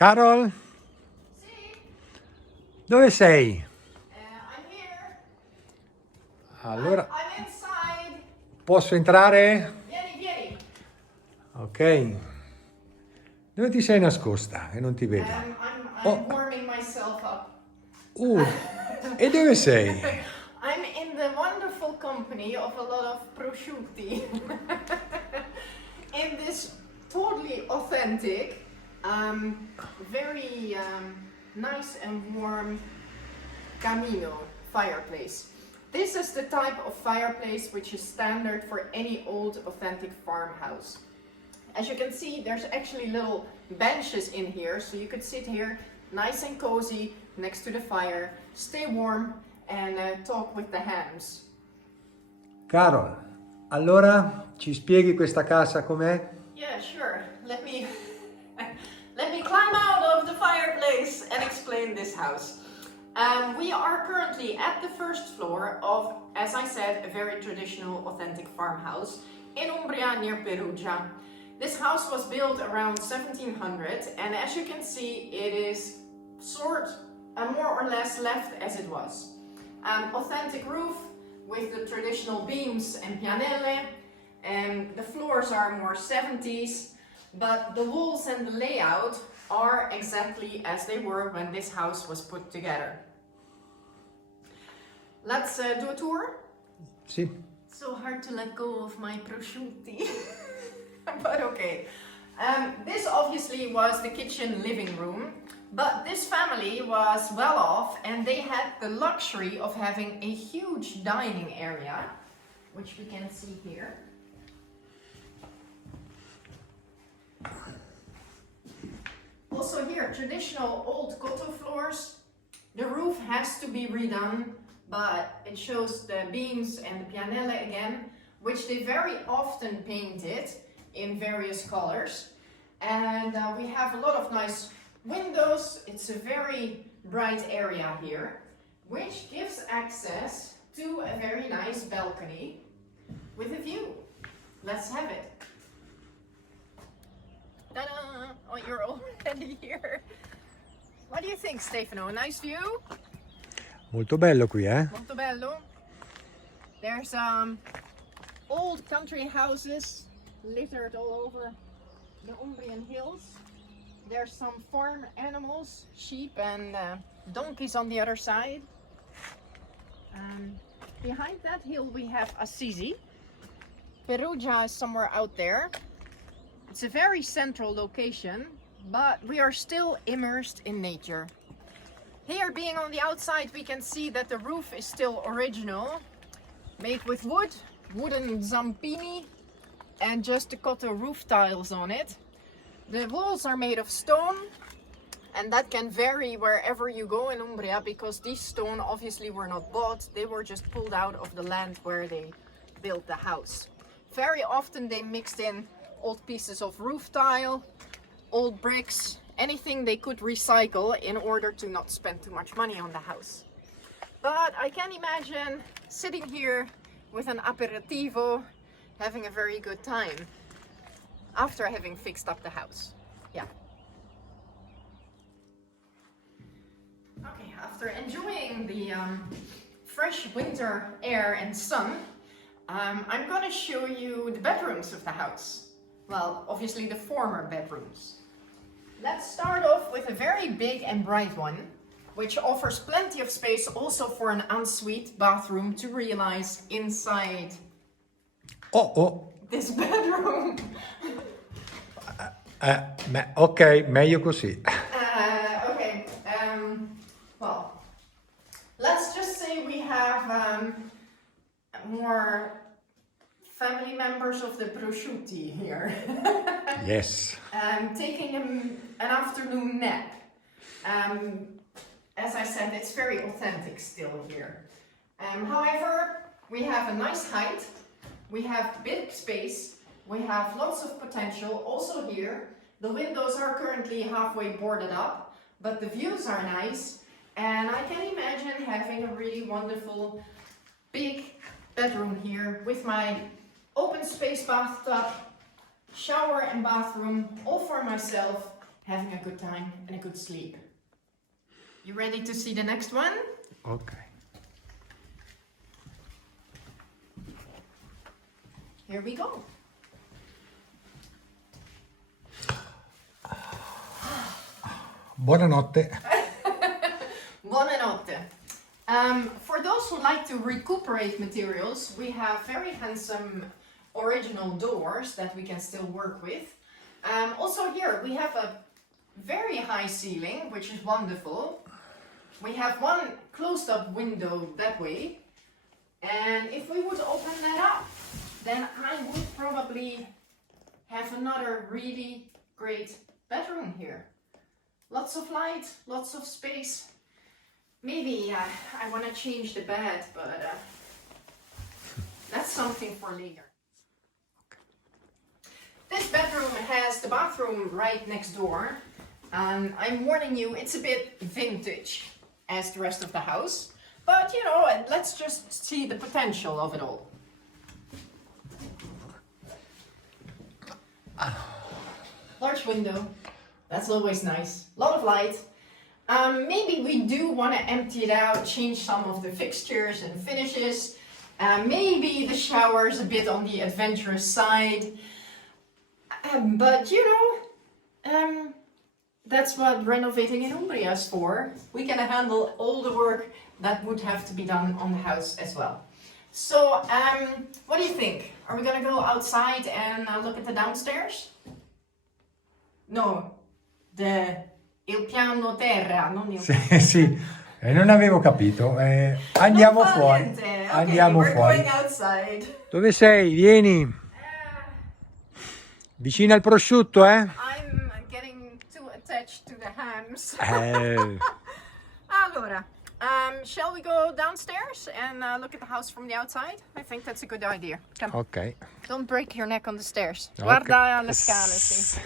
Carol? Sì. Dove sei? I'm here. Allora, I'm inside. posso entrare? Vieni, vieni. Ok. Dove ti sei nascosta? Che non ti vedo. I'm Oh, warming myself up. uh, e dove sei? I'm in the wonderful company of a lot of prosciutti. In this totally authentic, very nice and warm camino fireplace. This is the type of fireplace which is standard for any old authentic farmhouse. As you can see, there's actually little benches in here, so you could sit here nice and cozy next to the fire, stay warm and talk with the hams. Carol, allora ci spieghi questa casa com'è? Yeah, sure. Let me climb out of the fireplace and explain this house. We are currently at the first floor of, as I said, a very traditional authentic farmhouse in Umbria near Perugia. This house was built around 1700 and as you can see it is more or less left as it was. Authentic roof with the traditional beams and pianelle, and the floors are more 70s, but the walls and the layout are exactly as they were when this house was put together. Let's do a tour. Sì. So hard to let go of my prosciutti. But okay. This obviously was the kitchen living room, but this family was well off and they had the luxury of having a huge dining area, which we can see here. Also here, traditional old cotto floors. The roof has to be redone, but it shows the beams and the pianelle again, which they very often painted in various colors. And we have a lot of nice windows. It's a very bright area here, which gives access to a very nice balcony with a view. Let's have it. Ta-da! Oh, you're already here. What do you think, Stefano? A nice view? Molto bello qui, eh? Molto bello. There's old country houses littered all over the Umbrian hills. There's some farm animals, sheep and donkeys on the other side. Behind that hill we have Assisi. Perugia is somewhere out there. It's a very central location, but we are still immersed in nature. Here, being on the outside, we can see that the roof is still original, made with wood, wooden zampini, and just the cotto roof tiles on it. The walls are made of stone, and that can vary wherever you go in Umbria, because these stone obviously were not bought, they were just pulled out of the land where they built the house. Very often they mixed in old pieces of roof tile, old bricks, anything they could recycle in order to not spend too much money on the house. But I can imagine sitting here with an aperitivo, having a very good time after having fixed up the house. Yeah. Okay, after enjoying the fresh winter air and sun, I'm gonna show you the bedrooms of the house. Well, obviously the former bedrooms. Let's start off with a very big and bright one, which offers plenty of space also for an ensuite bathroom to realize inside this bedroom. Ok, meglio così. Okay, well, let's just say we have more family members of the prosciutti here. Yes. Taking an afternoon nap. As I said, it's very authentic still here. However, we have a nice height, we have big space, we have lots of potential. Also here, the windows are currently halfway boarded up, but the views are nice, and I can imagine having a really wonderful big bedroom here with my open space bathtub, shower and bathroom, all for myself, having a good time and a good sleep. You ready to see the next one? Ok. Here we go. Buonanotte. Buonanotte. For those who like to recuperate materials, we have very handsome original doors that we can still work with. Also here we have a very high ceiling, which is wonderful. We have one closed up window that way. And if we would open that up, then I would probably have another really great bedroom here. Lots of light, lots of space. Maybe I want to change the bed, but that's something for later. This bedroom has the bathroom right next door. I'm warning you, it's a bit vintage as the rest of the house. But you know, let's just see the potential of it all. Large window, that's always nice. A lot of light. Maybe we do want to empty it out, change some of the fixtures and finishes. Maybe the shower is a bit on the adventurous side. But you know, that's what renovating in Umbria is for. We can handle all the work that would have to be done on the house as well. So, what do you think? Are we gonna go outside and look at the downstairs? No, il piano terra, non il... Sì, sì. Non avevo capito. Andiamo fuori. Okay, Andiamo we're fuori. going outside. Dove sei? Vieni. Vicino al prosciutto, eh? I'm getting too attached to the hams. Allora, shall we go downstairs and look at the house from the outside? I think that's a good idea. Come. Ok. Don't break your neck on the stairs. Okay. Guarda le scale, sì.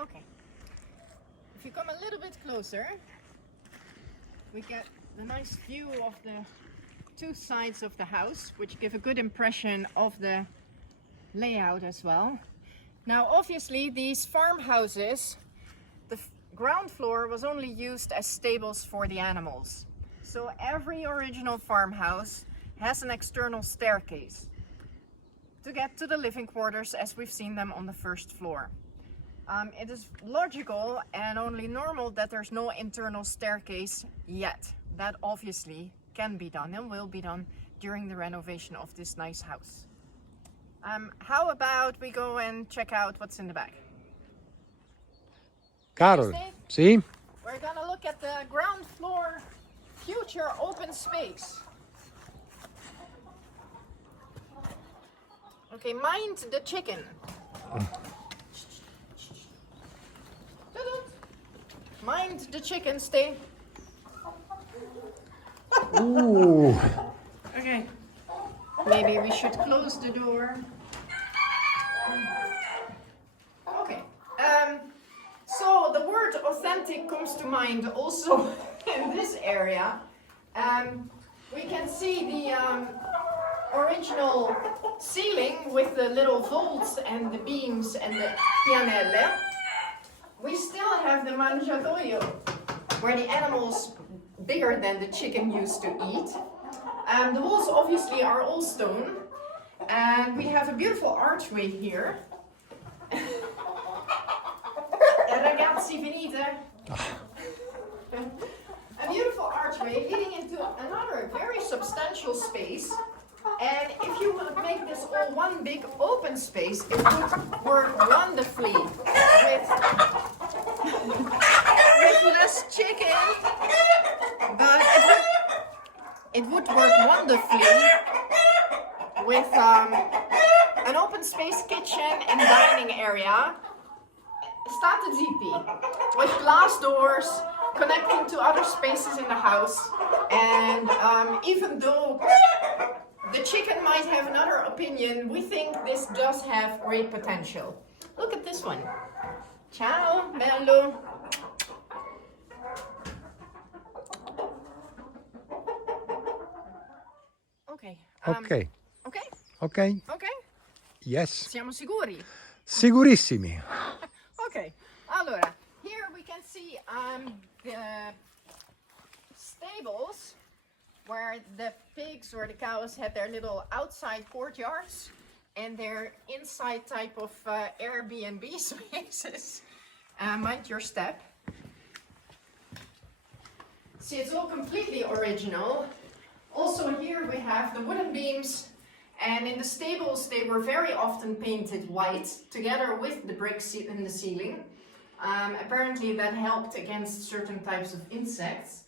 Okay. If you come a little bit closer, we get the nice view of the two sides of the house, which give a good impression of the layout as well. Now, obviously, these farmhouses, the ground floor was only used as stables for the animals. So every original farmhouse has an external staircase to get to the living quarters as we've seen them on the first floor. It is logical and only normal that there's no internal staircase yet. That obviously can be done and will be done during the renovation of this nice house. How about we go and check out what's in the back? Carol, sì? We're gonna look at the ground floor future open space. Okay, mind the chicken. Mind the chicken, stay. Ooh. Okay. Maybe we should close the door. Okay. So the word authentic comes to mind also in this area. We can see the original ceiling with the little vaults and the beams and the pianelle. We still have the mangiatoio, where the animals bigger than the chicken used to eat. The walls obviously are all stone, and we have a beautiful archway here. Ragazzi, venite. A beautiful archway leading into another very substantial space. And if you would make this all one big open space, it would work wonderfully with less chicken. But it would work wonderfully with an open space kitchen and dining area. State zitti, with glass doors connecting to other spaces in the house. And even though the chicken might have another opinion, we think this does have great potential. Look at this one. Ciao, bello. Ok. Ok, Ok? ok? Ok? Yes. Siamo sicuri? Sicurissimi. Okay, allora, here we can see the stables where the pigs or the cows had their little outside courtyards and their inside type of Airbnb spaces. Mind your step. See, it's all completely original. Also here we have the wooden beams, and in the stables they were very often painted white together with the bricks in the ceiling. Apparently that helped against certain types of insects.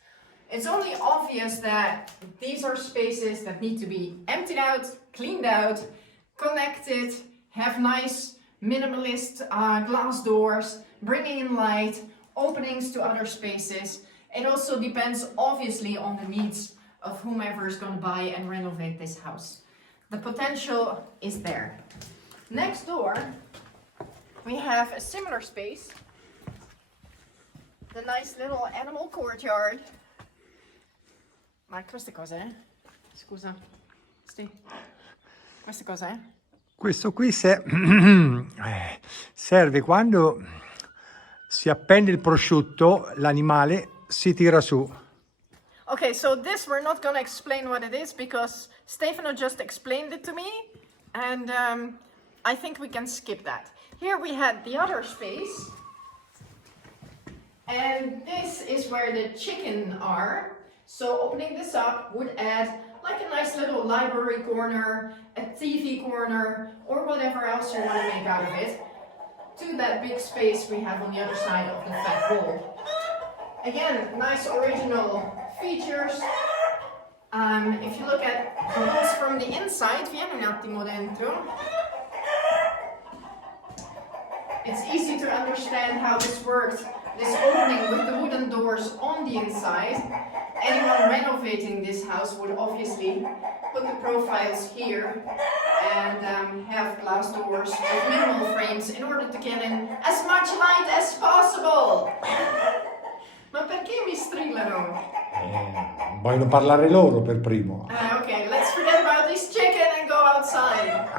It's only obvious that these are spaces that need to be emptied out, cleaned out, connected, have nice minimalist glass doors, bringing in light, openings to other spaces. It also depends obviously on the needs of whomever is going to buy and renovate this house. The potential is there. Next door we have a similar space, the nice little animal courtyard. Ma queste cose, scusa, sti, queste cose? Questo qui serve quando si appende il prosciutto, l'animale si tira su. Okay, so this we're not going to explain what it is because Stefano just explained it to me, and I think we can skip that. Here we had the other space, and this is where the chicken are. So opening this up would add like a nice little library corner, a TV corner, or whatever else you want to make out of it, to that big space we have on the other side of the fat wall. Again, nice original features. If you look at the walls from the inside, vieni un attimo dentro. It's easy to understand how this worked. This opening with the wooden doors on the inside. Anyone renovating this house would obviously put the profiles here and have glass doors with minimal frames in order to get in as much light as possible. Ma perché mi strillano? Vogliono parlare loro per primo. Okay, let's forget about this chicken and go outside.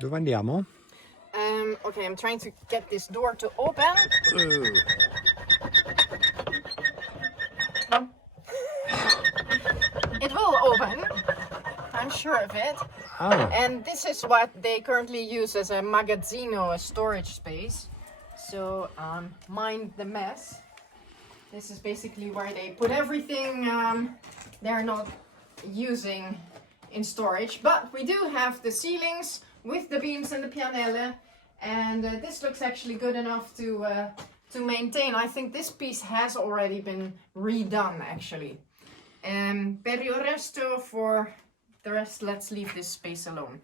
Dove andiamo? Okay, I'm trying to get this door to open. It will open, I'm sure of it. And this is what they currently use as a magazzino, a storage space. So mind the mess. This is basically where they put everything they're not using in storage. But we do have the ceilings with the beams and the pianelle, and this looks actually good enough to maintain. I think this piece has already been redone actually. Per il resto, for the rest, let's leave this space alone.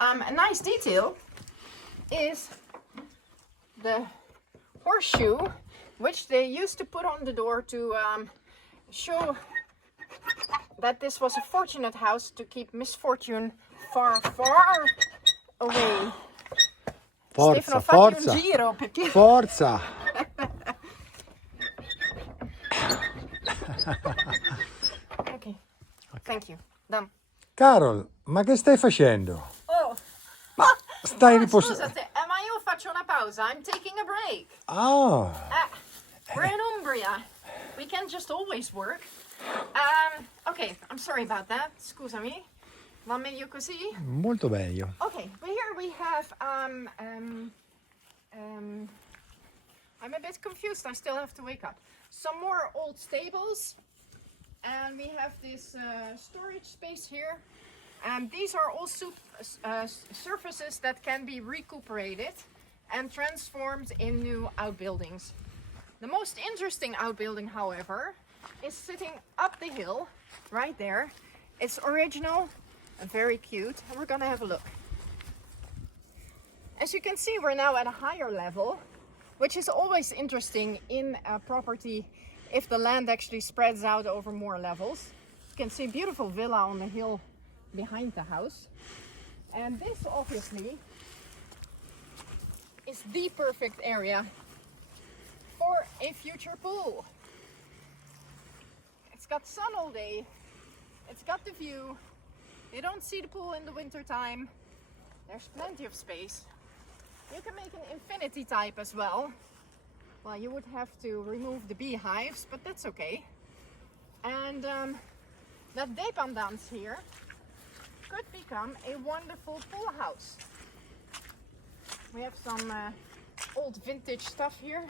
A nice detail is the horseshoe, which they used to put on the door to show that this was a fortunate house to keep misfortune far, far away. Forza, Stefano, forza, fatti un giro perché... forza! Okay, thank you. Done. Carol, ma che stai facendo? Oh, Ma stai riposando? scusate, ma io faccio una pausa. I'm taking a break. Ah, We're in Umbria. We can just always work. Okay, I'm sorry about that. Scusami. Va meglio così? molto meglio. Okay, but here we have I'm a bit confused. I still have to wake up. Some more old stables, and we have this storage space here. And these are all surfaces that can be recuperated and transformed in new outbuildings. The most interesting outbuilding, however, is sitting up the hill, right there. It's original and very cute, and we're gonna have a look. As you can see, we're now at a higher level, which is always interesting in a property if the land actually spreads out over more levels. You can see a beautiful villa on the hill behind the house. And this obviously is the perfect area for a future pool. It's got sun all day, it's got the view, you don't see the pool in the winter time, there's plenty of space. You can make an infinity type as well. Well, you would have to remove the beehives, but that's okay. And that dependance here could become a wonderful pool house. We have some old vintage stuff here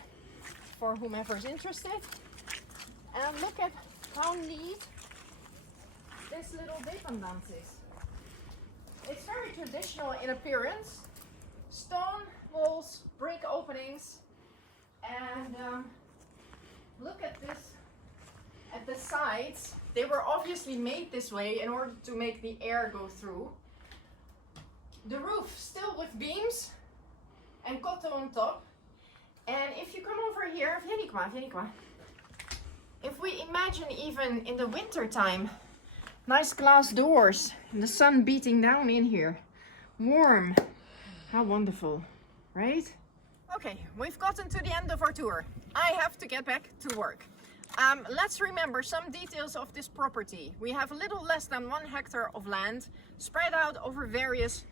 for whomever's interested. And look at how neat this little dependance is. It's very traditional in appearance. Stone walls, brick openings, and look at this at the sides. They were obviously made this way in order to make the air go through. The roof still with beams and cotton on top. And if you come over here, if we imagine even in the winter time, nice glass doors and the sun beating down in here, warm, how wonderful, right? Okay, we've gotten to the end of our tour. I have to get back to work. Let's remember some details of this property. We have a little less than 1 hectare of land spread out over various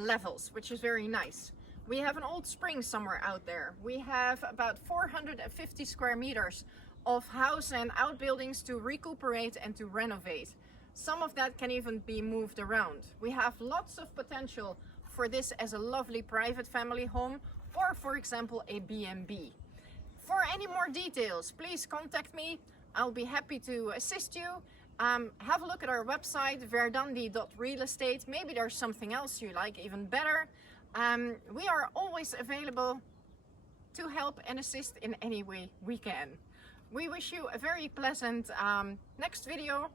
levels, which is very nice. We have an old spring somewhere out there. We have about 450 square meters of house and outbuildings to recuperate and to renovate. Some of that can even be moved around. We have lots of potential for this as a lovely private family home, or for example a B&B. For any more details, please contact me. I'll be happy to assist you. Have a look at our website, verdandi.realestate. Maybe there's something else you like even better. We are always available to help and assist in any way we can. We wish you a very pleasant next video.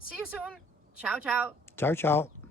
See you soon. Ciao, ciao. Ciao, ciao.